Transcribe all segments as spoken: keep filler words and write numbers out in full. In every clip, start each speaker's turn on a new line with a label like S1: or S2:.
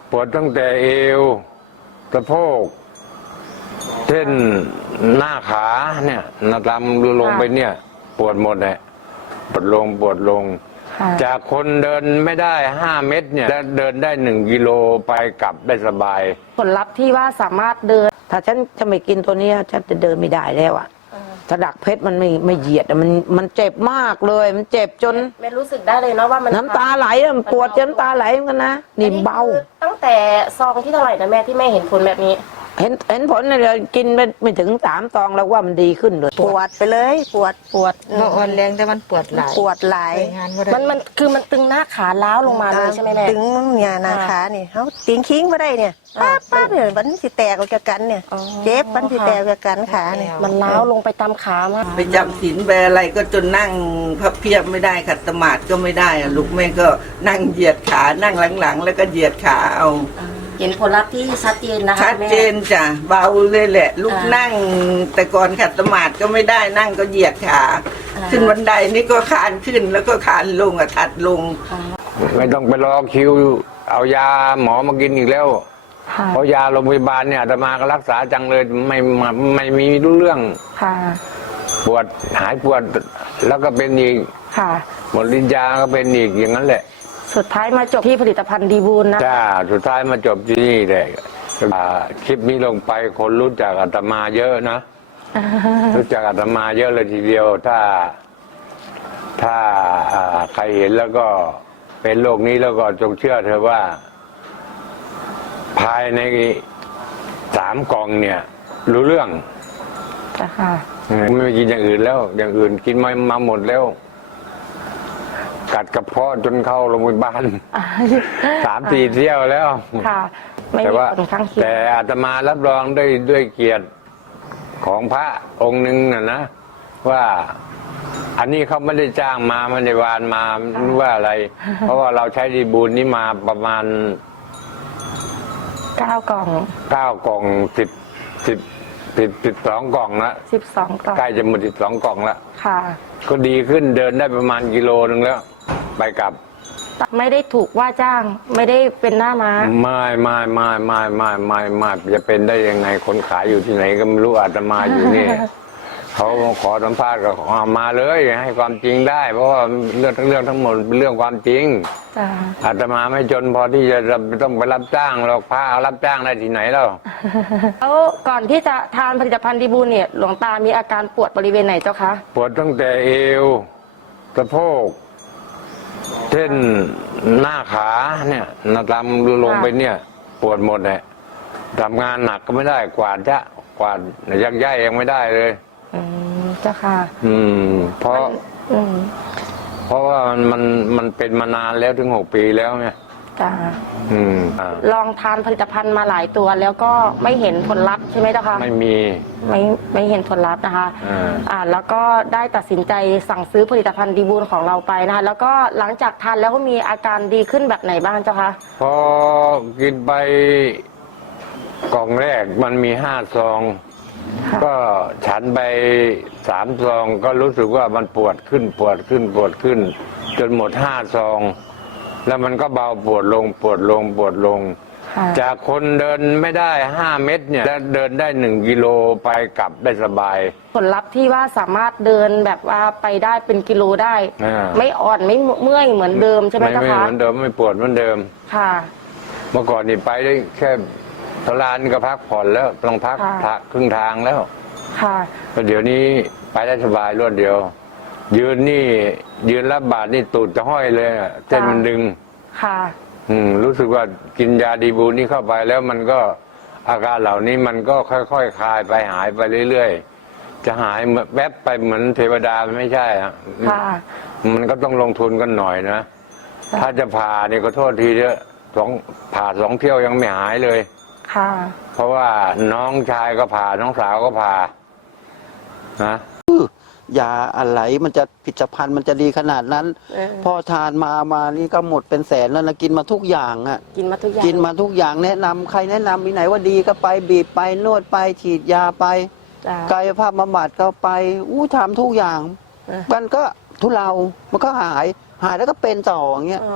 S1: ปวดตั้งแต่เอวสะโพกเส้นหน้าขาเนี่ยนาตามลงไปเนี่ยปวดหมดเลยปวดลงปวดลงจากคนเดินไม่ได้ห้าเมตรเนี่ยเดินได้หนึ่งกิโลไปกลับได้สบาย
S2: ผลลัพธ์ที่ว่าสามารถเดิน
S3: ถ้าฉันจะไม่กินตัวนี้ฉันจะเดินไม่ได้แล้วอ่ะถ้าดักเพชรมันไม่ไม่เหยียดมันมันเจ็บมากเลยมันเจ็บจน
S2: ไม่รู้สึกได้เลยเนาะว่ามัน
S3: น้ำตาไหลมันปวดจนน้ำตาไหลเหมือนกันนะนี่เบา
S2: ตั้งแต่ซองที่เท่าไหร่นะแม่ที่แม่เห็นผลแบบนี้
S3: เห็นเห็นผลเลยกินไปไม่ถึงสามซองแล้วว่ามันดีขึ้นเลย
S4: ปวดไปเลยปวด
S5: ปวดอ่อนแรงแต่มันปวดหลาย
S4: ปวดหลาย
S2: มันมันคือมันตึงหน้าขาล้าวลงมาเลยใช่ไหมแม่
S4: ตึงเนี่ยหน้าขานี่เขาติงคิ้งไม่ได้เนี่ยป้าป้าเนี่ยมันสิแตกออกจากกันเนี่ยเจ็บมันสิแตกออกจากกันขาเนี่ย
S2: มันล้าวลงไปตามขามาก
S6: ไปจำศีลไปอะไรก็จนนั่งพับเพียบไม่ได้ขัดสมาธิก็ไม่ได้อะลูกแม่ก็นั่งเหยียดขานั่งหลังๆแล้วก็เหยียดขาเอา
S2: เห็นผลลัพธ์ที่ชัดเจนนะคะ
S6: ชัดเจนจ้ะเบาเลยแหละลูกนั่งแต่ก่อนขัดสมาธิก็ไม่ได้นั่งก็เหยียดขาขึ้นบันไดนี่ก็คานขึ้นแล้วก็คานลงอะถัดลง
S1: ไม่ต้องไปรอคิวเอายาหมอมากินอีกแล้วเพราะยาโรงพยาบาลเนี่ยอาตมาก็รักษาจังเลยไม่ไม่มีรู้เรื่องปวดหายปวดแล้วก็เป็นอีกหมดลิ้นยาก็เป็นอีกอย่างนั้นแหละ
S2: สุดท้ายมาจบที่ผลิตภัณฑ์ดีบูลนะ
S1: จ้าสุดท้ายมาจบที่นี่เลยคลิปนี้ลงไปคนรู้จักอาตมาเยอะนะรู้จักอาตมาเยอะเลยทีเดียวถ้าถ้าใครเห็นแล้วก็เป็นโรคนี้แล้วก็จงเชื่อเธอว่าภายในสามกล่องเนี่ยรู้เรื่อง
S2: ค่ะ
S1: ไม่กินอย่างอื่นแล้วอย่างอื่นกินมามาหมดแล้วกัดกระเพาะจนเข้าโรงพยาบาลสามสี่เที่ยวแล้ว
S2: ค่ะ
S1: แต่ว่าแต่อาตมารับรองด้วยด้วยเกียรติของพระองค์หนึ่งน่ะนะว่าอันนี้เขาไม่ได้จ้างมาไม่ได้วานมาว่าอะไรเพราะว่าเราใช้ดีบูลนี้มาประมาณ
S2: เก้ากล่อง
S1: เก้ากล่องสิบสิบสิบสิบสองกล่องละ
S2: สิบสองกล่อง
S1: ใกล้จะหมดสิบสองกล่องละ
S2: ค่ะ
S1: ก็ดีขึ้นเดินได้ประมาณกิโลนึงแล้วไปกลับ
S2: ไม่ได้ถูกว่าจ้างไม่ได้เป็นหน้าม้า
S1: ไม่ไม่ไม่ไม่ไม่ไม่ไม่จะเป็นได้ยังไงคนขายอยู่ที่ไหนก็ไม่รู้อาตมาอยู่นี่เขาขอสัมภาษณ์ก็มาเลยให้ความจริงได้เพราะว่าเรื่องทั้งเรื่องทั้งหมดเป็นเรื่องความจริงอาตมาไม่จนพอที่จะต้องไปรับจ้างหรอกพระเอารับจ้างได้ที่ไหนแล้ว
S2: แล้วก่อนที่จะทานผลิตภัณฑ์ดีบูลเนี่ยหลวงตามีอาการปวดบริเวณไหนเจ้าคะ
S1: ปวดตั้งแต่เอวสะโพกเส้นหน้าขาเนี่ยนาตามลงไปเนี่ยปวดหมดเลยทำงานหนักก็ไม่ได้กวาดจะกวาดยักย้ายยังไม่ได้เลย
S2: อืมเจ้าค่ะ
S1: อืมเพราะอืมเพราะว่ามันมันมันเป็นมานานแล้วถึงหกปีแล้วไง
S2: จ้า
S1: อืม
S2: ลองทานผลิตภัณฑ์มาหลายตัวแล้วก็ไม่เห็นผลลัพธ์ใช่ไหมเจ้าค่ะ
S1: ไม่มี
S2: ไม่ไม่เห็นผลลัพธ์นะคะอ่าแล้วก็ได้ตัดสินใจสั่งซื้อผลิตภัณฑ์ดีบูลของเราไปนะคะแล้วก็หลังจากทานแล้วก็มีอาการดีขึ้นแบบไหนบ้างเจ้าคะ
S1: พอกินไปกล่องแรกมันมีห้าซองก็ฉันไปสามซองก็รู้สึกว่ามันปวดขึ้นปวดขึ้นปวดขึ้นจนหมดห้าซองแล้วมันก็เบาปวดลงปวดลงปวดลงจากคนเดินไม่ได้ห้าเมตรเนี่ยเดินได้หนึ่งกิโลไปกลับได้สบาย
S2: ผลลัพธ์ที่ว่าสามารถเดินแบบว่าไปได้เป็นกิโลได้ไม่อ่อนไม่เมื่อยเหมือนเดิมใช่ไหมคะ
S1: ไม่เหมือนเดิมไม่ปวดเหมือนเดิม
S2: ค่ะ
S1: เมื่อก่อนนี่ไปได้แค่ทลานก็พักผ่อนแล้วต้องพักครึ่งทางแล้ว
S2: ค่ะ
S1: เดี๋ยวนี้ไปได้สบายรวดเดียวยืนนี่ยืนรับบาตรนี่ตูดจะห้อยเลยเส้นมันดึง
S2: ค่ะ
S1: อืมรู้สึกว่ากินยาดีบูลนี่เข้าไปแล้วมันก็อาการเหล่านี้มันก็ค่อยๆ ค, คลายไปหายไปเรื่อยๆจะหายแวบไปเหมือนเทวดาไม่ใช่อ่ะมันก็ต้องลงทุนกันหน่อยนะถ้าจะผ่านี่ก็โทษทีเถอะสองผ่าสองเที่ยวยังไม่หายเลย
S2: ค่ะ
S1: เพราะว่าน้องชายก็ผ่าน้องสาวก็ผ่านะ
S3: ยาอะไรมันจะผลิตภัณฑ์มันจะดีขนาดนั้นพอทานมามานี่ก็หมดเป็นแสนแล้วนะกินมาทุกอย่างอ่ะ
S2: กินมาทุกอย่าง
S3: กินมาทุกอย่างแนะนำใครแนะนำมีไหนว่าดีก็ไปบีบไปนวดไปฉีดยาไปกายภาพบำบัดก็ไปอู้ทำทุกอย่างมันก็ทุเลามันก็หายหายแล้วก็เป็นต่ออย่างเงี้ย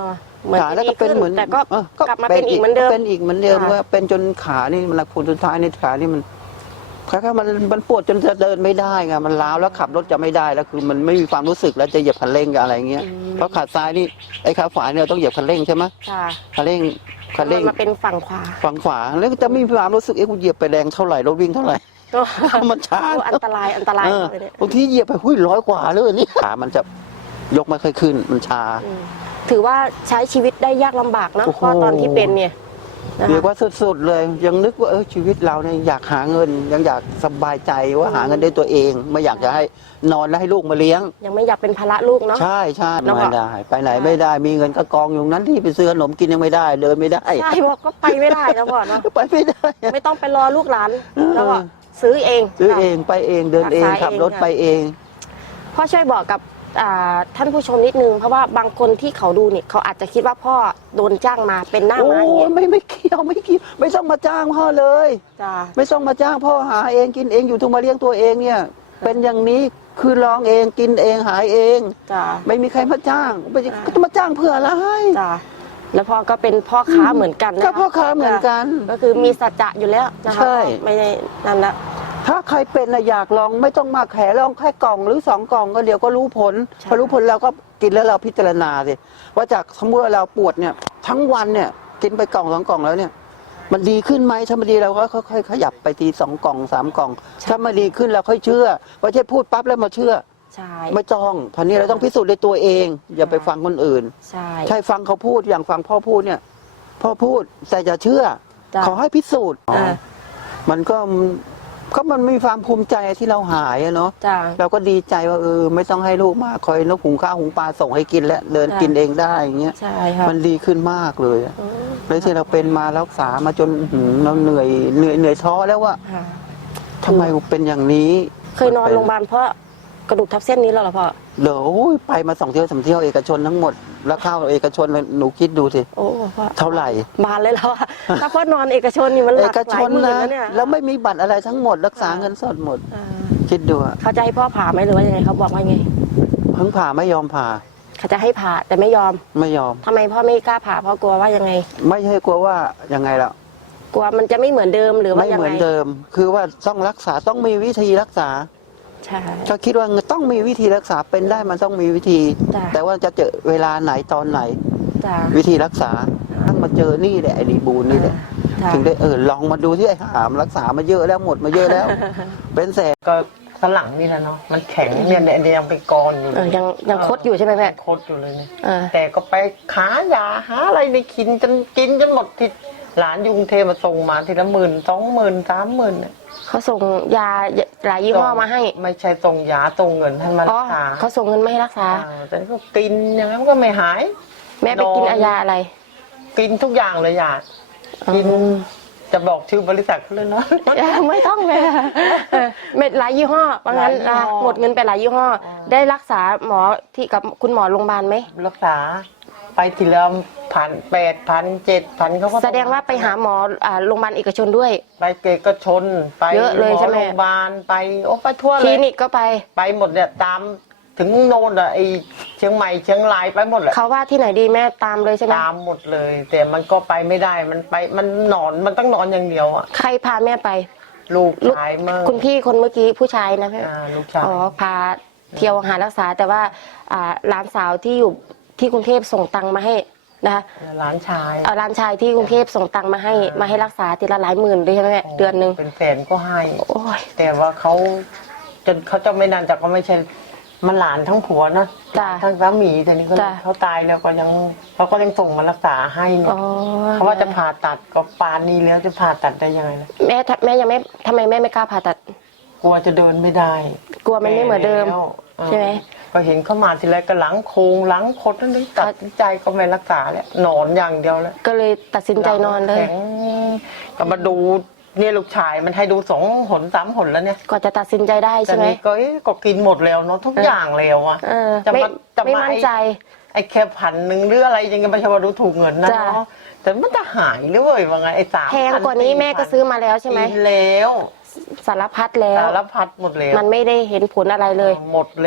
S2: เหมือน
S3: ขา
S2: จะ
S3: แล้ว
S2: ดี
S3: ก็เป็น
S2: ขึ้น
S3: เหมือน
S2: แต่ก็
S3: เออก
S2: ลับมาเป็นอีกเหมือนเดิม
S3: เป็นอีกเหมือนเดิม
S2: ค่ะ
S3: ว่าเป็นจนขานี่มันผลสุดท้ายในขานี่มันคล้ายๆมันมันปวดจนจะเดินไม่ได้ไงมันล้าวแล้วขับรถจะไม่ได้แล้วคือมันไม่มีความรู้สึกแล้วจะเหยียบคันเร่งกับอะไรเงี้ยเพราะขาซ้ายนี่ไอ้ขาขวาเนี่ยเราต้องเหยียบคันเร่งใช่ไหม
S2: จ้ะ
S3: คันเร่งคัน
S2: มั
S3: เร่
S2: น
S3: ง
S2: มาเป็นฝั่งขวา
S3: ฝั่งขวาแล้วก็จะไม่มีความรู้สึกเอ๊ะกูเหยียบไปแรงเท่าไหร่รถวิ่งเท่าไหร่ มันช้า
S2: โอ้อันตรายอันตราย
S3: เออ
S2: เลยเนี่ย
S3: บางทีเหยียบไปหุ้ยร้อยกว่าเลยนี่ขามันจะยกไม่ค่อยขึ้นมันชา
S2: อืมถือว่าใช้ชีวิตได้ยากลำบากเนอะ
S3: โอ้โห
S2: เพราะตอนที่เป็นเนี่ยนะคะ
S3: เรียกว่าสุดๆเลยยังนึกว่าเออชีวิตเราเนี่ยอยากหาเงิน ยังอยากสบายใจว่าหาเงินได้ตัวเอง ไม่อยากจะให้นอนแล้วให้ลูกมาเลี้ยง
S2: ยังไม่อยากเป็นภาระลูกเนาะ
S3: ใช่ใช่
S2: แล้วก็
S3: ไม่ได้ ไปไหนไม่ได้มีเงินก็กองอยู่นั้นที่ไปซื้อขนมกินยังไม่ได้เดินไม่ได้
S2: ใช่บอกก็ไปไม่ได้นะพ่อเนาะ
S3: ไปไม่ได้
S2: ไม่ต้องไปรอลูกหลาน
S3: เออ
S2: แล้วก็ซื้อเอง
S3: ซื้อ
S2: ค่ะ
S3: เองไปเองเดินเอง
S2: รักษา
S3: ขับรถ
S2: เอง
S3: ไปเอง
S2: พ่อช่วยบอกกับอ่าท่านผู้ชมนิดนึงเพราะว่าบางคนที่เขาดูเนี่ยเขาอาจจะคิดว่าพ่อโดนจ้างมาเป็นหน้า
S3: โอ้
S2: ม้าอย่างเงี้ย
S3: ไม่ไม่เกี่ยวไม่เกี่ยวไม่ต้องมาจ้างพ่อเลย
S2: จ้า
S3: ไม่ต้องมาจ้างพ่อหาเองกินเองอยู่ทุกมาเลี้ยงตัวเองเนี่ย เป็นอย่างนี้คือลองเองกินเองหายเอง
S2: จ้า
S3: ไม่มีใครมาจ้างไม่ก็ต้องมาจ้างเพื่ออะไร
S2: จ้าแล้วพ่อก็เป็นพ่อค้าเหมือนกันนะ
S3: ก็
S2: คะ
S3: พ่อค้าเหมือนกัน
S2: ก็คือมีสัจจะอยู่แล้วนะคะ
S3: ใช่
S2: ไม่ได้นั่นละ
S3: ถ้าใครเป็นนะอยากลองไม่ต้องมาแขลองแค่กล่องหรือสองกล่องก็เดี๋ยวก็รู้ผลพอรู้ผลเราก็กินแล้วเราพิจารณาสิว่าจากสมมติว่าเราปวดเนี่ยทั้งวันเนี่ยกินไปกล่องสองกล่องแล้วเนี่ย มันดีขึ้นไหมถ้ามันดีเราก็ค่อยๆขยับไปทีสองกล่องสามกล่อง ถ้ามันดีขึ้นเราค่อยเชื่อไม่ใช่พูดปั๊บแล้วมาเชื่อ
S2: ใช่
S3: ไม่ต้องพันนี้เราต้องพิสูจน์ด้วยตัวเอง อย่าไปฟังคนอื่น
S2: ใช่
S3: ใช่ฟังเขาพูดอย่างฟังพ่อพูดเนี่ยพ่อพูดแต่อย่าเชื่อ
S2: จ้ะ
S3: ขอให้พิสูจน์
S2: อ่า
S3: มันก็ก็มันมีความภูมิใจที่เราหายอะเนาะ
S2: จ้า
S3: เราก็ดีใจว่าเออไม่ต้องให้ลูกมาคอยนกหุงข้าวหุงปลาส่งให้กินแล้วเดิน
S2: จ้ะ
S3: กินเองได้อย่างเงี้ย
S2: ใช่ค่ะ
S3: มันดีขึ้นมากเลยอะ
S2: อืม
S3: แล้วที่เราเป็นมารักษามาจนอื้อหือเราเหนื่อยเหนื่อยเหนื่อยท้อแล้วว่า
S2: ค่ะ
S3: ทำไมกูเป็นอย่างนี้
S2: เคยนอนโรงพยาบาลเพราะกระดูกทับเส้นนี้แล้วเหรอพ่อ
S3: เดี๋ยวโอ้ยไปมาสองเที่ยวสามเที่ยวเอกชนทั้งหมดแล้วเข้าเอกชนเลยหนูคิดดูสิ
S2: โอ้พ่อ
S3: เท่าไหร่
S2: บานเลยแล้วอะถ้าพ่อนอนเอกชนนี่มันห
S3: เอ
S2: ลัก
S3: ก
S2: ห
S3: ช
S2: ลาย
S3: น
S2: หมื่น
S3: นะ
S2: แล้วเนี่ย
S3: แล้วไม่มีบัตรอะไรทั้งหมด รักษาเงินสดหมด
S2: อ่า
S3: คิดดูอะ
S2: เขาจะให้พ่อผ่าไหมหรือว่ายังไงเขาบอกว่าไง
S3: เพิ่งผ่าไม่ยอมผ่า
S2: เขาจะให้ผ่าแต่ไม่ยอม
S3: ไม่ยอม
S2: ทำไมพ่อไม่กล้าผ่าเพราะกลัวว่ายังไง
S3: ไม่ใช่กลัวว่ายังไงล่ะ
S2: กลัวมันจะไม่เหมือนเดิมหรือว่า
S3: ไม่
S2: ยัง
S3: เหมื
S2: ไง
S3: อนเดิม คือว่าต้องรักษาต้องมีวิธีรักษา
S2: ใช่
S3: ก็คิดว่าต้องมีวิธีรักษาเป็นได้มันต้องมีวิธี
S2: จ้ะ
S3: แต่ว่าจะเจอเวลาไหนตอนไหน
S2: จ้า
S3: วิธีรักษาต้องมาเจอนี่แหละไอ้ดีบูนนี่แหละ
S2: จ้า
S3: ถึงได้เออลองมาดูที่ไอ้หามรักษามาเยอะแล้วหมดมาเยอะแล้ว เป็นแสน
S7: ก็สลังนี่แหละเนาะมันแข็งเนี่ยเนี่ยเนี่ยยังเป็นกรอยู่
S2: เออยังยังคดอยู่ใช่ไหมแม่
S7: โคตรอยู่เลยเนี่ย
S2: เออ
S7: แต่ก็ไปหายาหาอะไรในกินจนกินจนหมดที่หลานยุงเทพมาส่งมาทีละหมื่นสองหมื่นสามหมื่นเนี่ย
S2: เขาส่งยาหลายยี่ห้อมาให้
S7: ไม่ใช่ส่งยาส่งเงินให้มา
S2: อ๋
S7: รั
S2: อก
S7: ษา
S2: เขาส่งเงินมาให้รักษา
S7: อ่าแต่ก็กินอย่างนั้นก็ไม่หาย
S2: แม่ไปกิน
S7: นอน
S2: อายาอะไร
S7: กินทุกอย่างเลยยากิน
S2: อืม
S7: จะบอกชื่อบริษัทเขาเลยเนาะ
S2: ไม่ต้องแม่เออเม็ดหลายยี่ห้อว่างั้น
S7: หลายยี่ห้อ
S2: อ่ะหมดเงินไปหลายยี่ห้อ ได้รักษาหมอที่กับคุณหมอโรงพยาบาลไหม
S7: รักษาไปทีละพันแปดพันเจ็ดพันเขาก็
S2: แสดงว่าไปหาหมออ่าโรงพยาบาลเอกชนด้วย
S7: ไปเกกชนไป
S2: เยอะเลย
S7: หมอ
S2: ใช่ไหม
S7: โรงพยาบาลไปโอ้ไปทั่ว
S2: ค
S7: เล
S2: ลิ
S7: ย
S2: นิกก็ไป
S7: ไปหมดเนี่ยตามถึงโน่นอะไอเชียงใหม่เชียงรายไปหมดเลย
S2: เขาว่าที่ไหนดีแม่ตามเลยใช่ไหม
S7: ตามหมดเลย แต่มันก็ไปไม่ได้มันไปมันนอนมันต้องนอนอย่างเดียวอะ
S2: ใครพาแม่ไป
S7: ลูก
S2: ลูก
S7: ชายเมื่อ
S2: คุณพี่คนเมื่อกี้ผู้ชายนะแม่
S7: อ่าลูกชาย
S2: อ๋อพาเที่ยวหารักษาแต่ว่าอ่าหลานสาวที่อยู่ที่กรุงเทพส่งตังค์มาให้นะคะ
S7: หลานชาย
S2: เอาหลานชายที่กรุงเทพส่งตังค์มาให้มาให้รักษาทีละหลายหมื่นด้วยใช่ไหมแม่เดือนหนึ่ง
S7: เป็นแสนก็ให้
S2: โอ้ย
S7: แต่ว่าเขาจนเขาจะไม่นานแต่ก็ไม่ใช่มันหลานทั้งผัวนะ
S2: จ้ะ
S7: ทั้งสามีแต่นี่ก็
S2: จ้ะ
S7: เขาตายแล้วก็ยังเขาก็ยังส่งมารักษาให้เนี่
S2: อ๋
S7: ย
S2: อ
S7: เขาว่าจะผ่าตัดก็ปานนี้แล้วจะผ่าตัดได้ยังไงล่ะ
S2: แม่แม่ยังไม่ทำไมแม่ไม่กล้าผ่าตัด
S7: กลัวจะเดินไม่ได้
S2: กลัวมันไม่เหมือนเดิม
S7: แล้วอ่า
S2: ใช่ไหม
S7: พอเห็นเขามาทีไรก็หลังโครงหลังคดนั่นนี่ตัดสินใจก็ไม่รักษาแล้วนอนอย่างเดียวแล้ว
S2: ก็เลยตัดสินใจนอนเลย
S7: แข็งก็มาดูเนี่ยลูกชายมันให้ดูสองหนสามหนแล้วเนี่ย
S2: ก่อนจะตัดสินใจได้
S7: แต่
S2: ใช่ไหม
S7: นี่ก็เอ๊ะก็กินหมดแล้วเนาะทุกอย่างแล้วอะ
S2: เออ
S7: จะ
S2: ไม่
S7: มาจะ
S2: ไม่
S7: มา
S2: มั่นใจ
S7: ไอ้แค่พันหนึ่งหรืออะไรยังไงไม่ใช่ว่าดูถูกเงินนะ
S2: จ้ะ
S7: เนาะแต่มันจะหายหรือเว้ยว่าไงไอ้สาม
S2: แพงกว่านี้แม่ก็ซื้อมาแล้วใช่ไหม
S7: กินแล้ว
S2: สารพัดแล้ว
S7: สารพัดหมดแล้ว
S2: มันไม่ได้เห็นผลอะไรเลย
S7: หมดแล้ว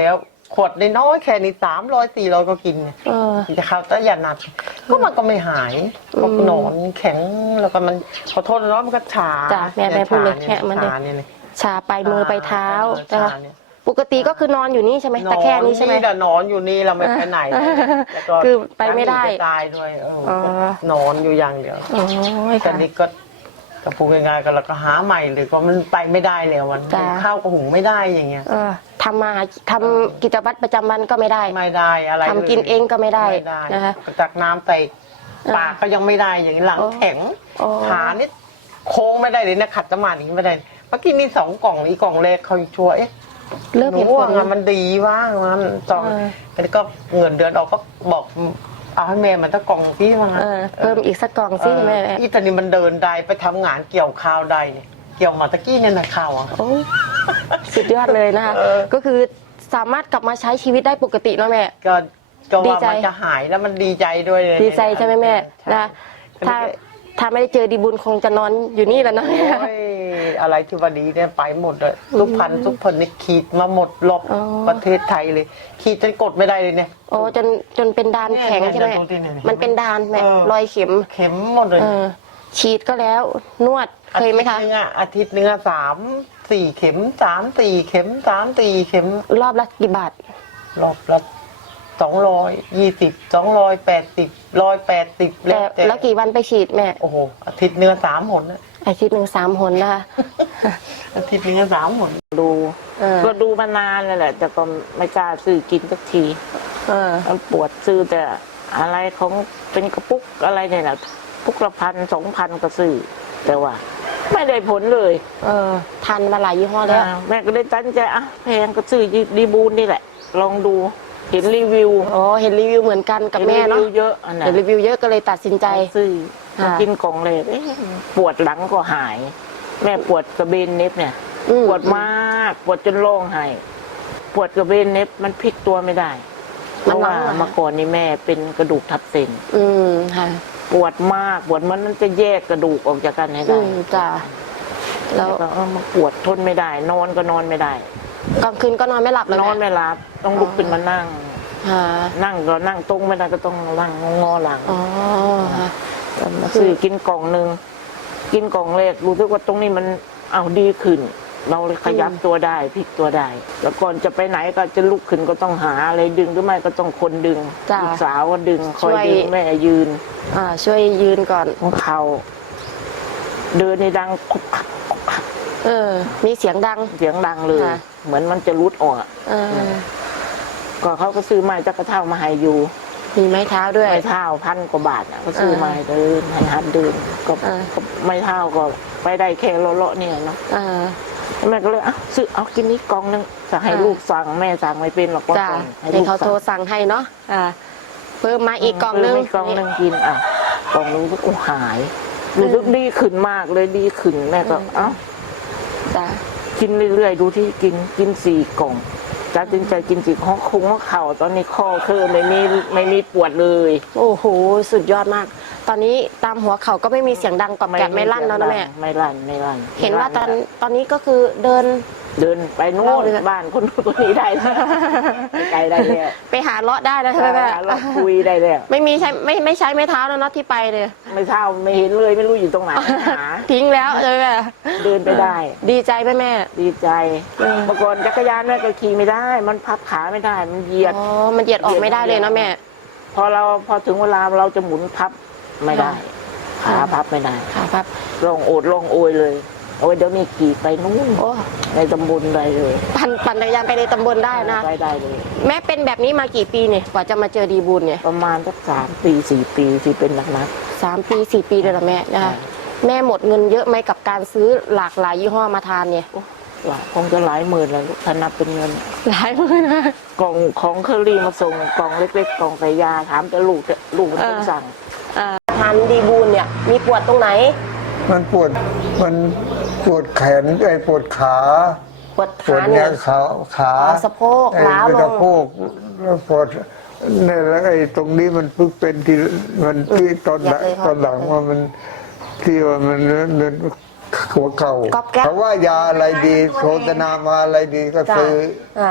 S7: ขวดน้อยๆแค่นี้สามร้อยสี่ร้อยก็กินเนี่ย
S2: เออ
S7: จะเข้าแต่ยานัดก็มันก็ไม่หายก็นอนแข็งแล้วก็มันขอโทษนะมันก็ชา
S2: จ้ะแม่แม่พูดเลย
S7: นี่
S2: แม่มันเลย
S7: ชาเนี่ยนี่
S2: ชาไปมือไปเท้า
S7: ช
S2: นะคะ
S7: เนี่ย
S2: ปกติก็คือนอนอยู่นี่ใช่ไหมตะแคงนี้ใช่ไหม
S7: นอนนี่แหละนอนอยู่นี่เราไม่ไปไหนเลยแล้วก็
S2: คือไปไม่ได้
S7: ปตายด้วยเอออ
S2: อ
S7: นอนอยู่อย่างเดียว
S2: โอ้ย
S7: แต่
S2: ค่ะ
S7: นี่ก็ก็พูดง่ายๆก็เราก็หาใหม่เลยก็มันไปไม่ได้แล้วมัน
S2: จ้ะ
S7: ข้าวก็หุงไม่ได้อย่างเงี้ย
S2: เออทำมาหาทำกิจวัตรประจำวันก็ไม่ได้
S7: ไม่ได้อะไร
S2: ทำกินเองก็ไม่ได้
S7: ไม่ได้
S2: นะคะ
S7: จากน้ำใส่
S2: อ่า
S7: ปากก็ยังไม่ได้อย่างนี้หลัง
S2: โอ้
S7: แข็ง
S2: โอ้
S7: ขานี่โค้งไม่ได้เลยนะขัดสมาธิไม่ได้เมื่อกี้นี่สองกล่องอีกกล่องเล็กเขาชัวร์เอ๊ะ
S2: เริ่ม
S7: หนู
S2: เห็นผ
S7: ว่า
S2: ล
S7: มันดีว่างมันตอน
S2: เออ
S7: แล้วก็เงินเดือนออกก็บอกเอาให้แม่มันตะกล่องพี่ว่างั้น
S2: เออเพิ่มอีกสักกล่องสิแม่
S7: เอออีตอนนี้มันเดินได้ไปทำงานเกี่ยวข้าวได้เนี่ยเกี่ยวมาตะกี้เนี่ยนะข้าวอ่ะ
S2: โอ้สุดยอดเลยนะคะ
S7: เออ
S2: ก็คือสามารถกลับมาใช้ชีวิตได้ปกติเนาะแม่
S7: ก็ก็
S2: ดี
S7: ว่า
S2: ใจ
S7: มันจะหายแล้วมันดีใจด้วยเลย
S2: ดีใจใช่ไหมแม่
S7: ใช่
S2: นะถ้าถ้าไม่ได้เจอดีบุญคงจะนอนอยู่นี่แล้วเนาะ
S7: โอ้ยอะไรที่ว่าดีเนี่ยไปหมดเลยทุกพันทุกพันนี่ขีดมาหมดรอบ
S2: อ๋อ
S7: ประเทศไทยเลย ขีดจนกดไม่ได้เลยเนี่ย
S2: โอ้จนจนเป็นดานแข็ง
S7: เนี่ย
S2: ใช่ไหม
S7: เนี่ยดูดิเนี่ย
S2: มันเป็นดานแม่
S7: เออ
S2: รอยเข็ม
S7: เข็มหมดเลย
S2: เออฉีดก็แล้วนวดเคยไหมคะ
S7: อาทิตย์นึงอะอาทิตย์นึงอะสามสี่เข็มสามสี่เข็มสามสี่เข็ม
S2: รอบละกี่บาท
S7: รอบละสองร้อยยี่สิบสองร้อยแปดสิบร้อยแปดสิบ
S2: แต่แล้วกี่วันไปฉีดแม่
S7: โอ้โหอาทิตย์เนื้อสามหนนะ
S2: อาทิตย์หนึ่งสามหนนะคะ
S7: อาทิตย์เนื้อสามหน
S8: ดู
S2: เออ
S8: ก็ดูมานานแล้วแหละ แต่ก็ไม่กล้าซื้อกินสักที
S2: เออ
S8: มันปวดซื้อแต่อะไรของเป็นกระปุกอะไรเนี่ยนะปุกละพันสองพันก็ซื้อแต่ว่า ไม่ได้ผลเลย
S2: เออทันมาหลายยี่ห้อแล้ว
S8: อ่าแม่ก็เลยตั้งใจอ่ะแพงก็ซื้อดีบูนนี่แหละ ลองดูเห็นรีวิว
S2: อ๋อเห็นรีวิวเหมือนกันกับแม่
S8: ห็
S2: เนาะ
S8: รีวิวเยอะอันนั้
S2: เห็
S8: น
S2: นรีวิวเยอะก็เลยตัดสินใจ
S8: ซื้อมา
S2: ค่ะ
S8: กินกล่องเลยเอ๊ะปวดหลังก็หาย แม่ปวดกระเบนเน็บเนี่ย
S2: อืม
S8: ปวดมากปวดจนร้องไห้ปวดกระเบนเน็บมันพลิกตัวไม่ได้เพ
S2: มัน
S8: ราะ
S2: หลั
S8: ว่าง
S2: เหรอคะ
S8: เมื่อก่อนนี่แม่เป็นกระดูกทับเส้น
S2: อืมค่ะ
S8: ปวดมากปวดมันมันจะแยกกระดูกออกจากกันให้
S2: อื
S8: ได้
S2: มจ้ะแล้
S8: แล้ว วก็เออมาปวดทนไม่ได้ นอนก็นอนไม่ได้
S2: กลางคืนก็นอนไม่หลับแล้ว
S8: นอน
S2: แม่
S8: ไม่หลับต้องลุกขึ้นมานั่ง
S2: ค่ะ
S8: นั่งก็นั่งตรงไม่ได้ก็ต้องนั่งงอหลัง
S2: อ๋อค่ะ
S8: แล้วมาซื้อกินกล่องหนึ่งกินกล่องแรกรู้สึกว่าตรงนี้มันเอาดีขึ้น เราเลยขยับตัวได้พลิกตัวได้ แล้วก่อนจะไปไหนก็จะลุกขึ้นก็ต้องหาอะไรดึงหรือไม่ก็ต้องคนดึง
S2: จ้ะ
S8: ลูกสาวก็ดึงคอย
S2: ช่วย
S8: ดึงแม่ยืน
S2: อ่าช่วยยืนก่อน
S8: ของเขาเดินในดังคุกคักคุกคัก
S2: เออ มีเสียงดัง
S8: เสียงดังเลย
S2: ค่ะ
S8: เหมือนมันจะรุดออก
S2: เออ
S8: ก็เขาก็ซื้อไม้จักระเท่ามาให้อยู่
S2: มีไม้เท้าด้วย
S8: ไม้เท่าพันกว่าบาทน่ะก็ซื้อมาให้เดินให้หัดเดินก็
S2: อ่า
S8: ก็ไม้เท่าก็ไปได้แค่เลาะๆเนี่ยเนาะ
S2: อ่า
S8: แม่ก็เลยอ่ะซื้อเอากินนี้กล่องหนึงจะให้
S2: อ่า
S8: ลูกสั่งแม่สั่งไม่เป็นหรอกว่า
S2: จ้ะ
S8: กล่องให้
S2: เห็น
S8: ลูก
S2: เขาโทร
S8: สั่ง
S2: สั่งให้เนาะอ่าเพิ่มมาอีกกล่องนึง
S8: ซื้ไม่กล่องหนึงกินอ่ะกล่องนึงก็โอ้หายรู้สึกดีขึ้นมากเลยดีขึ้นแม่ก็เอ้า
S2: จ้ะ
S8: กินเรื่อยๆดูที่กินกินสี่กล่องตัดสินใจกินสี่ข้อคงว่าเข่าตอนนี้ข้อคือไม่มีไม่มีปวดเลย
S2: โอ้โหสุดยอดมาก ตอนนี้ตามหัวเข่าก็ไม่มีเสียงดังกรอบแกรบไม่ลั่นแล้วนะแม่
S8: ไม่ลั่นไม่ลั่น
S2: เห็นว่าตอนตอนนี้ก็คือเดิน
S8: เดินไปโน่
S2: เล่าน เลย
S8: บ้านคนนู้นคนนี้ได้แล้วไปไกลได้แล้ว
S2: ไปหาเลาะได้แล้วใช่ไหมแม่
S8: เราคุยได้แล้ว
S2: ไม่มีใช้ไม่ไม่ใช้ไม้เท้าแล้วเนาะที่ไปเลย
S8: ไม่เท่าไม่เห็นเลยไม่รู้อยู่ตรงไหนหา
S2: ทิ้งแล้วใช่ไหมแม่
S8: เดินไปได้
S2: ดีใจไหมแม่
S8: ดีใจ
S2: อืม
S8: เมื่อก่อนจักรยานแม่ก็ขี่ไม่ได้ มันพับขาไม่ได้ มันเหยียด
S2: อ๋อมันเหยียดออกไม่ได้เลยเนาะแม่
S8: พอเราพอถึงเวลาเราจะหมุนพับไม่ได้
S2: ค่ะ
S8: ขาพับไม่ได้
S2: ค่ะครับ
S8: ลองโอดลองโอยเลยโอ้ยเดี๋ยวนี้ขี่ไปนู่น
S2: โอ้
S8: ในตำบลใดเลย
S2: ปั่นปั่นจักรยานไปในตำบลได้นะ
S8: ไปได้เลย
S2: แม่เป็นแบบนี้มากี่ปีเนี่ยกว่าจะมาเจอดีบุญเนี่ย
S8: ประมาณสักสามปีสี่ปีที่เป็นหนัก
S2: สามปีสี่ปีเลยเหรอแม่นะคะแม่หมดเงินเยอะไหมกับการซื้อหลากหลายยี่ห้อมาทานเนี่ย
S8: ๆหลายคงจะหลายหมื่นแล้วลูกถ้านับเป็นเงิน
S2: หลายหมื่นนะ
S8: กล่องของเคอรี่มาส่งกล่องเล็กๆกล่องใส่ยาถามแต่ลูกเถอะลูกมันต้อง
S2: เออ
S8: สั่ง
S2: อ่าทานดีบุญเนี่ยมีปวดตรงไหน
S9: มันปวดมันปวดแขนไอ้ปวดขา
S2: ปวด
S9: ปว
S2: ขา
S9: ด
S2: เนี่
S9: เนี่ย ยขาขา
S2: อ๋อสะโพก
S9: ไอ้
S2: ล้าวลง
S9: สะโพกแล้วปวดเนี่ยแล้วไอ้ตรงนี้มันเพิ่งเป็นที่มันที่ตอนหลัง
S2: อยากเลยค่ะ
S9: ตอนหลังว่ามันที่ว่ามันเดินหัวเข่า
S2: ก๊อบแก๊บ
S9: เขาว่ายาอะไรดีโฆษณามาอะไรดีก็
S2: จ้ะ
S9: ซื้อ
S2: อ่า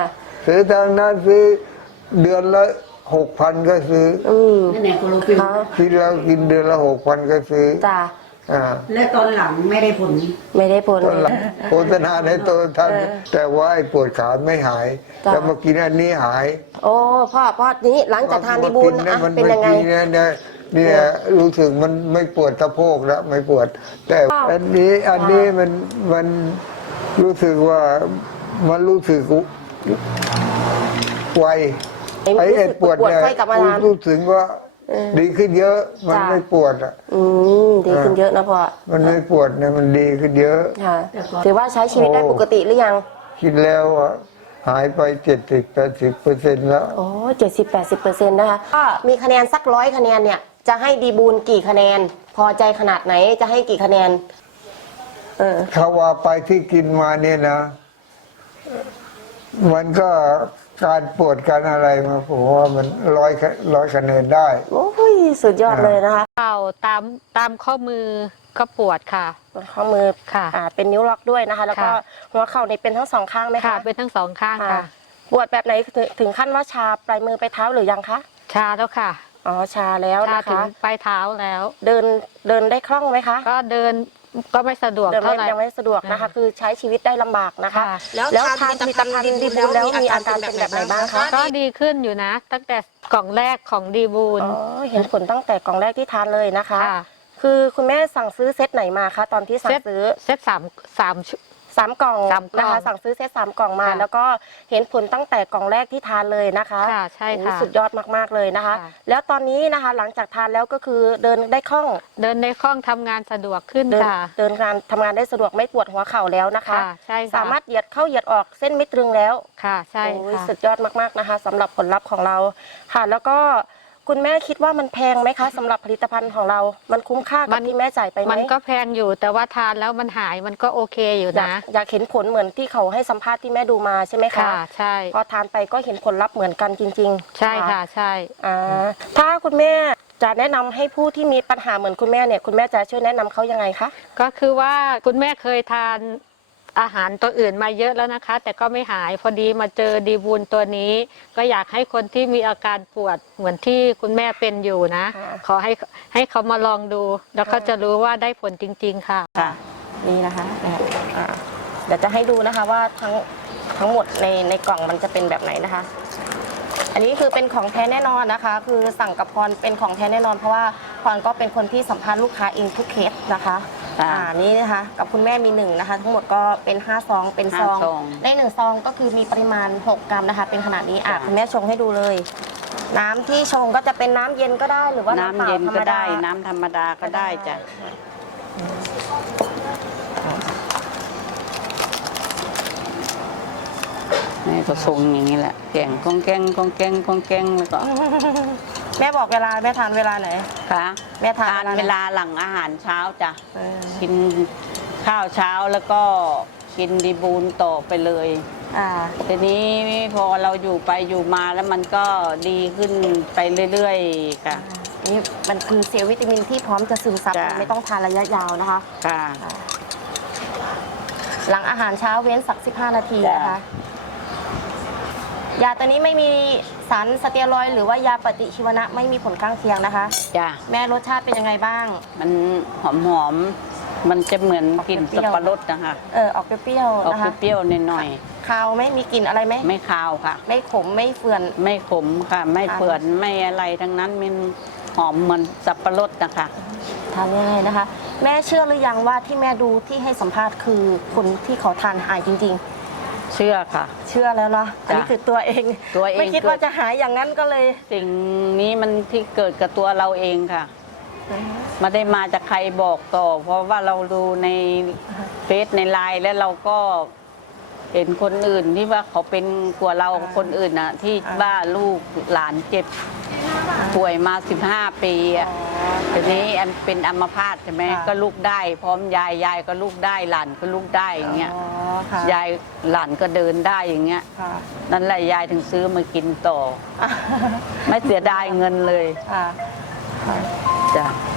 S9: ซื้อทางนั้นซื้อเดือนละหกพันก็ซื้อ
S2: อืม
S10: นั่นแหละก็รู้ฟิล
S2: ค่ะ
S9: ที่เรากินเดือนละหกพันก็ซื้อ
S2: จ้ะ
S9: อ่า
S10: และตอนหลังไม่ได้ผล
S2: ไม่ได้ผล
S9: ตอนหลังโฆษณาในโทรทัศน์แต่ว่าไอ้ปวดขาไม่หาย
S2: จ้ะ
S9: แล้วมากินอันนี้หาย
S2: โอ้พ่อพ่อนี้หลังจากทานดีบูล
S9: มากิ
S2: อ่ะ
S9: มั
S2: เป็นยังไง
S9: มื่อกี้เนี่ยเนี่ยเนี่ยรู้สึกมันไม่ปวดสะโพกแล้วไม่ปวด แต่อันนี้อันนี้มันมันรู้สึกว่ามันรู้สึกไว
S2: ไอ้
S9: ไอ้ไอ้ปวด
S2: ปวด
S9: เนี่ย
S2: ค่อยกลับมาทาน
S9: รู้สึกว่า
S2: เออ
S9: ดีขึ้นเยอะมัน
S2: จ้ะ
S9: ไม่ปวดอ่ะ
S2: อืมดีขึ้นเยอะนะพ่อ
S9: มันไม่ปวดเนี่ยมันดีขึ้นเยอะ
S2: ค่ะถือว่าใช้ชีวิตได้
S9: โอ้
S2: ปกติหรือยัง
S9: คิดแล้วอ่ะหายไปเจ็ดสิบแปดสิบเปอร์เซ็นต์แล้ว
S2: โอ้เจ็ดสิบแปดสิบเปอร์เซ็นต์นะคะก็มีคะแนนสักร้อยคะแนนเนี่ย จะให้ดีบูลกี่คะแนน พอใจขนาดไหนจะให้กี่คะแนน เออ
S9: ถ้าว่าไปที่กินมาเนี่ยนะ มันก็การปวดการอะไรมาผมว่ามันร้อยร้อยคะแนนได้
S2: โอ้ยสุดยอดเลยนะคะ
S11: เข่าตามตามข้อมือก็ปวดค่ะ
S2: ข้อมือ
S11: ค่ะ
S2: อ่าเป็นนิ้วล็อกด้วยนะคะ แล้วก็
S11: ค่ะ
S2: หัวเข่าในเป็นทั้งสองข้างไหม
S11: ค่ะ
S2: คะ
S11: เป็นทั้งสองข้าง
S2: ค่ะ
S11: ค่ะ
S2: ปวดแบบไหนถึงถึงขั้นว่าชาปลายมือไปเท้าหรือยังคะ
S11: ชาแล้วค่ะ
S2: อ๋อชาแล้ว
S11: ชา
S2: นะ
S11: ถึง
S2: คะ
S11: ปลายเท้าแล้ว
S2: เดินเดินได้คล่องไหมคะ
S11: ก็เดินก็ไม่สะดวก
S2: เดิน
S11: เท่า
S2: ไม่
S11: ไหร่
S2: ยังไม่สะดวกนะคะ คือใช้ชีวิตได้ลำบากนะคะ
S11: ค่ะ
S2: แล้วทานผลิตภัณฑ์ดีบูลแล้วมีอาการเป็นแบบไหนบ้างคะ
S11: ก็ดีขึ้นอยู่นะ ตั้งแต่กล่องแรกของดีบูล
S2: อ๋อเห็นผลตั้งแต่กล่องแรกที่ทานเลยนะคะ
S11: ค่ะ
S2: คือคุณแม่สั่งซื้อเซตไหนมาคะตอนที่สั่
S11: เซ
S2: ง
S11: ต
S2: ซื้อ
S11: เซตสามสามชุด
S2: สามกล่อง
S11: สามกล่อง
S2: นะคะ สั่งซื้อเซตสามกล่องมา
S11: ค่ะ
S2: แล้วก็เห็นผลตั้งแต่กล่องแรกที่ทานเลยนะคะ
S11: ค่ะใช่ค่ะ
S2: โอ้สุดยอดมากๆเลยนะคะ
S11: ค่ะ
S2: แล้วตอนนี้นะคะหลังจากทานแล้วก็คือเดินได้คล่อง
S11: เดินในคล่องทำงานสะดวกขึ้น
S2: เดิน
S11: ค่ะ
S2: เดินงานทำงานได้สะดวกไม่ปวดหัวเข่าแล้วนะคะ
S11: ค่ะใช่ค่ะ
S2: สามารถเหยียดเข้าเหยียดออกเส้นไม่ตรึงแล้ว
S11: ค่ะใช่
S2: โอ้ย
S11: ค่ะ
S2: สุดยอดมากๆนะคะสำหรับผลลัพธ์ของเราค่ะ แล้วก็คุณแม่คิดว่ามันแพงไหมคะสำหรับผลิตภัณฑ์ของเรา มันคุ้มค่ากับที่แม่จ่ายไปไหม
S11: มันก็แพงอยู่แต่ว่าทานแล้วมันหายมันก็โอเคอยู่
S2: อยาก
S11: นะ
S2: อยากเห็นผลเหมือนที่เขาให้สัมภาษณ์ที่แม่ดูมาใช่ไหมคะ
S11: ค่ะใช่
S2: พอทานไปก็เห็นผลลัพธ์เหมือนกันจริงๆ
S11: ใช่ค่ะใช่
S2: อ่าถ้าคุณแม่จะแนะนำให้ผู้ที่มีปัญหาเหมือนคุณแม่เนี่ยคุณแม่จะช่วยแนะนำเขายังไงคะ
S11: ก็คือว่าคุณแม่เคยทานอาหารตัวอื่นมาเยอะแล้วนะคะ แต่ก็ไม่หายพอดีมาเจอดีบูลตัวนี้ ก็อยากให้คนที่มีอาการปวดเหมือนที่คุณแม่เป็นอยู่นะ
S2: ค่ะ
S11: ขอให้ให้เขามาลองดู แล้วเขาจะรู้ว่าได้ผลจริง ๆ ค่ะ
S2: ค่ะนี่นะคะเนี่ยอ่าเดี๋ยวจะให้ดูนะคะว่าทั้งทั้งหมดในในกล่องมันจะเป็นแบบไหนนะคะ อันนี้คือเป็นของแท้แน่นอนนะคะ คือสั่งกับพรเป็นของแท้แน่นอน เพราะว่าพรก็เป็นคนที่สัมภาษณ์ลูกค้าเองทุกเคสนะคะอ่านี่นะคะกับคุณแม่มีหนึ่งนะคะ ทั้งหมดก็เป็นห้าซองเป็นซอง
S10: ห้าซอง
S2: ในหนึ่งซองก็คือมีปริมาณหกกรัมนะคะ เป็นขนาดนี้อ่ะคุณแม่ชงให้ดูเลย น้ำที่ชงก็จะเป็นน้ำเย็นก็ได้หรือว่าน้ำเป
S10: น้ำ
S2: ล่า
S10: เย็น
S2: ธรร
S10: ก็
S2: มดา
S10: ได้ น้ำธรรมดาก็ได้จ้ะแม่ก็ทรงอย่างนี้แหละแกงกองแกงกองแกงกองแกงแล้วก็
S2: แม่บอกเวลาแม่ทานเวลาไหน
S10: ค่ะ
S2: แม่ทาน
S10: ทาน
S2: เว
S10: เว
S2: ลา
S10: ลาหลังอาหารเช้าจ้ะ
S2: เออ
S10: กินข้าวเช้าแล้วก็กินดีบูลต่อไปเลย
S2: อ่า
S10: ทีนี้พอเราอยู่ไปอยู่มาแล้วมันก็ดีขึ้นไปเรื่อยๆค่ะ
S2: นี่มันคือเซลล์วิตามินที่พร้อมจะซึมซับ
S10: จ้ะ
S2: ไม่ต้องทานระยะยาวนะคะ
S10: ค่ะ
S2: หลังอาหารเช้าเว้นสักสิบห้านาที
S10: จ้ะ
S2: นะคะ ยาตัวนี้ไม่มีสารสเตียรอยด์หรือว่ายาปฏิชีวนะไม่มีผลข้างเคียงนะคะ
S10: จ้ะ
S2: แม่รสชาติเป็นยังไงบ้าง
S10: มันหอมๆ มันจะเหมือนกลิ่น
S2: ออกเปรี้
S10: สั
S2: ยว
S10: บปะรดนะคะ
S2: เออออกเปรี้ยว
S10: ออก
S2: ๆนะคะ
S10: เปรี้ยวๆหน่อย
S2: คาวไหม่มีกลิ่นอะไรไหม
S10: ๆไม่คาวค่ะ
S2: ไม่ขมไม่เฟื่อน
S10: ไม่ขมค่ะ ไม่
S2: ค่ะ
S10: เปื่อนไม่อะไรทั้งนั้นมันหอมเหมือนสับปะรดนะคะ
S2: ทานง่ายนะคะ แม่เชื่อหรือยังว่าที่แม่ดูที่ให้สัมภาษณ์คือคนที่เขาทานหายจริง
S10: เชื่อค่ะ
S2: ๆ เชื่อแล้วเนาะอันนี้
S10: จ้ะ
S2: คือตัวเอง
S10: ตัวเอง
S2: ไม่คิดว่าจะหายอย่างนั้นก็เลย
S10: สิ่งนี้มันที่เกิดกับตัวเราเองค่ะไม่ได้มาจากใครบอกต่อ เพราะว่าเราดูในเฟซในไลน์แล้วเราก็เห็นคนอื่นที่ว่าเขาเป็นกว่าเราคนอื่นนะที่ว่าลูกหลานเจ็บป่วยมาสิบห้าปีอะทีนี้อันเป็นอัมพาตใช่ไหม
S2: ค่ะ
S10: ก็ลูกได้ พร้อมยายยายก็ลูกได้หลานก็ลูกได้อย่างเงี้ย
S2: อ๋อค่ะ
S10: ยายหลานก็เดินได้อย่างเงี้ย
S2: ค่ะ
S10: นั่นแหละยายถึงซื้อมากินต่อ ไม่เสียดายเงินเลย
S2: ค่ะ
S10: จ้ะ